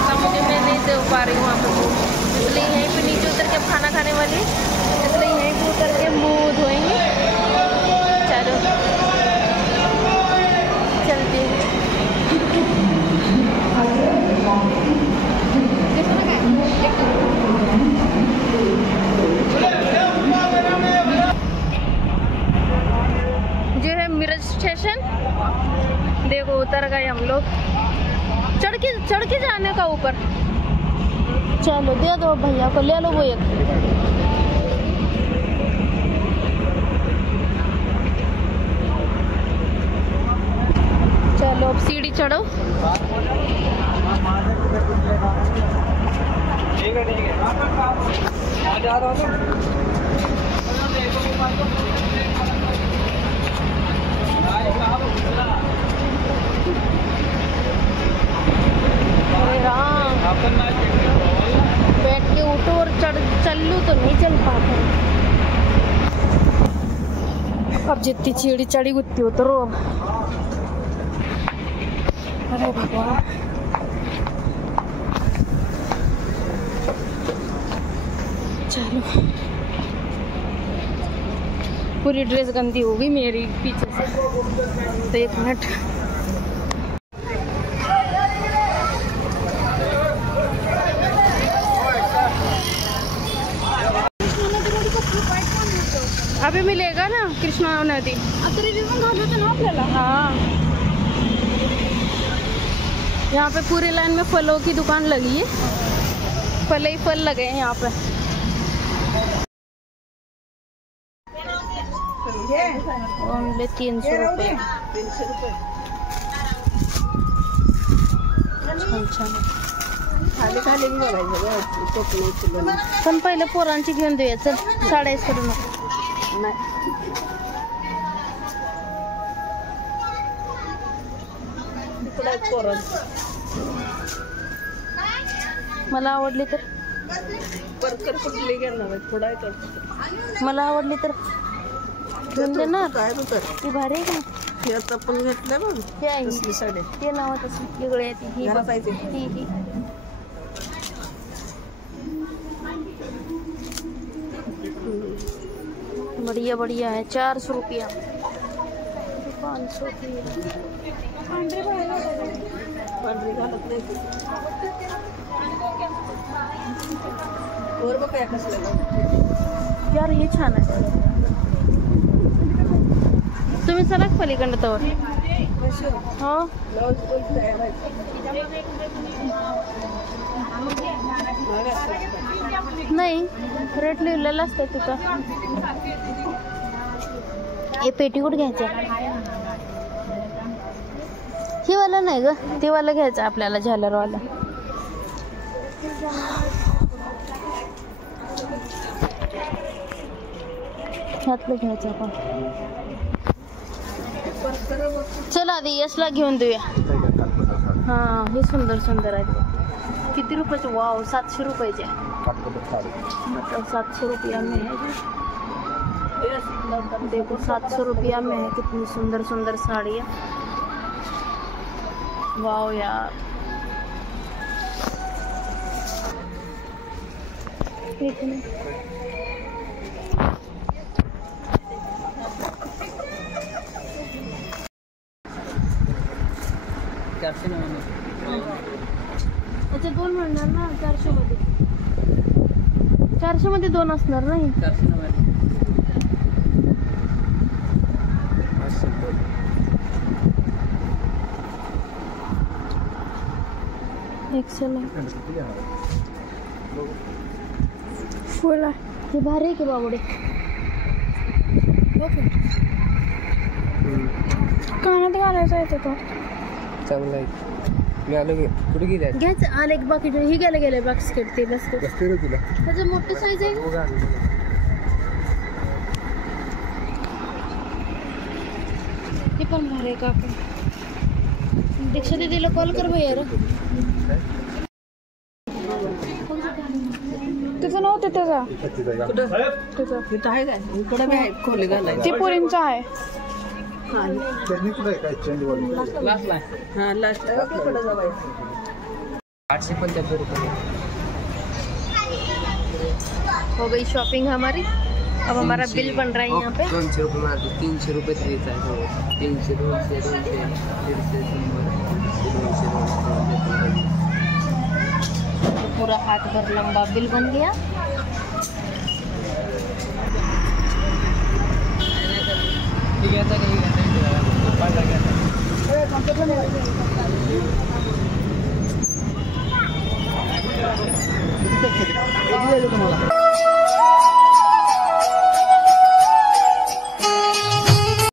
इसका मुझे मैं नहीं दे पा रही हूँ वहाँ पे मुँह, इसलिए यहीं पे नीचे उतर के खाना खाने वाली, इसलिए यहीं पे उतर के मुँह धोएंगे। चलो चलते हैं। जो है मिरज स्टेशन, देखो उतर गए हम लोग। चढ़ के जाने का ऊपर। चलो दे दो भैया को, ले लो वो एक। चलो अब सीढ़ी चढ़ो। ठीक है आ जा रहा हूँ। बैठ के उठो और चलूँ तो नहीं चल पाता। अब जितनी सीढ़ी चढ़ी उतनी उतरो। अरे भगवान, चलो पूरी ड्रेस गंदी हो गई मेरी पीछे से। तो 1 मिनट। अभी मिलेगा ना कृष्णा नदी। हाँ, यहाँ पे पूरी लाइन में फलों की दुकान लगी है, फल ही फल लगे हैं यहाँ पे। ओनली 300 रुपये। पण पहिले पोरांची घेऊन देऊया। चल साड्या करू नको। मला आवडली तर मला आवडली तर घेऊन देणार। ती भारी आहे का? आता पण घेतलंय बघ हे आहे कसली साडी ते नावातच वेगळे आहे ती। ही बघ, पाहिजे ही बढ़िया बढ़िया है। 400 रुपया, 500 की। घालत नाही वर बघ काय कसलं यार हे छान आहे। तुम्ही चला पलीकडं तवर। हो नाही, रेट लिहिलेला असतं तिथं। हे पेटीकोट घ्यायचं, हे वाला नाही ग, ते वाला घ्यायचं आपल्याला, झालरवाला। ह्यातलं घ्यायचं आपण। चला आधी यसला घेऊन देऊया। हाँ, हे सुंदर सुंदर आहे। किती रुपयाचे? वाव, 700 रुपयाचे। मतलब 700 रुपया में है। देखो 700 रुपया में है, कितनी सुंदर सुंदर साड़ियाँ। वाव यार, अच्छा 2 म्हणणार ना? 400 मध्ये, 400 मध्ये 2 असणार नाही? 490 एक्सेल आहे, फुल आहे। हे भारी आहे की बाबडे? कानात घालायचं आहे तो चांगला आहे। कुठे गेले घ्यायचं आले एक बाकी ही गेले बास्केट ते बास्केट त्याचं मोठी साईज आहे। ते पण भारी आहे का? आपण दीक्षा दीदीला कॉल कर भैया रे। तुझं नव्हतं त्याचा तिथं आहे काय? इकडे बी आहे, खोली घालायची। ती पोरींचा आहे। हा लास्ट 875 रुपये। हो गई शॉपिंग हमारी। अब हमारा बिल बन रहा है यहाँ पे। 200 रुपये मार दो, 300 रुपये देता है। 300 200 200 पूरा हाथ भर लंबा बिल बन गया। ठीक है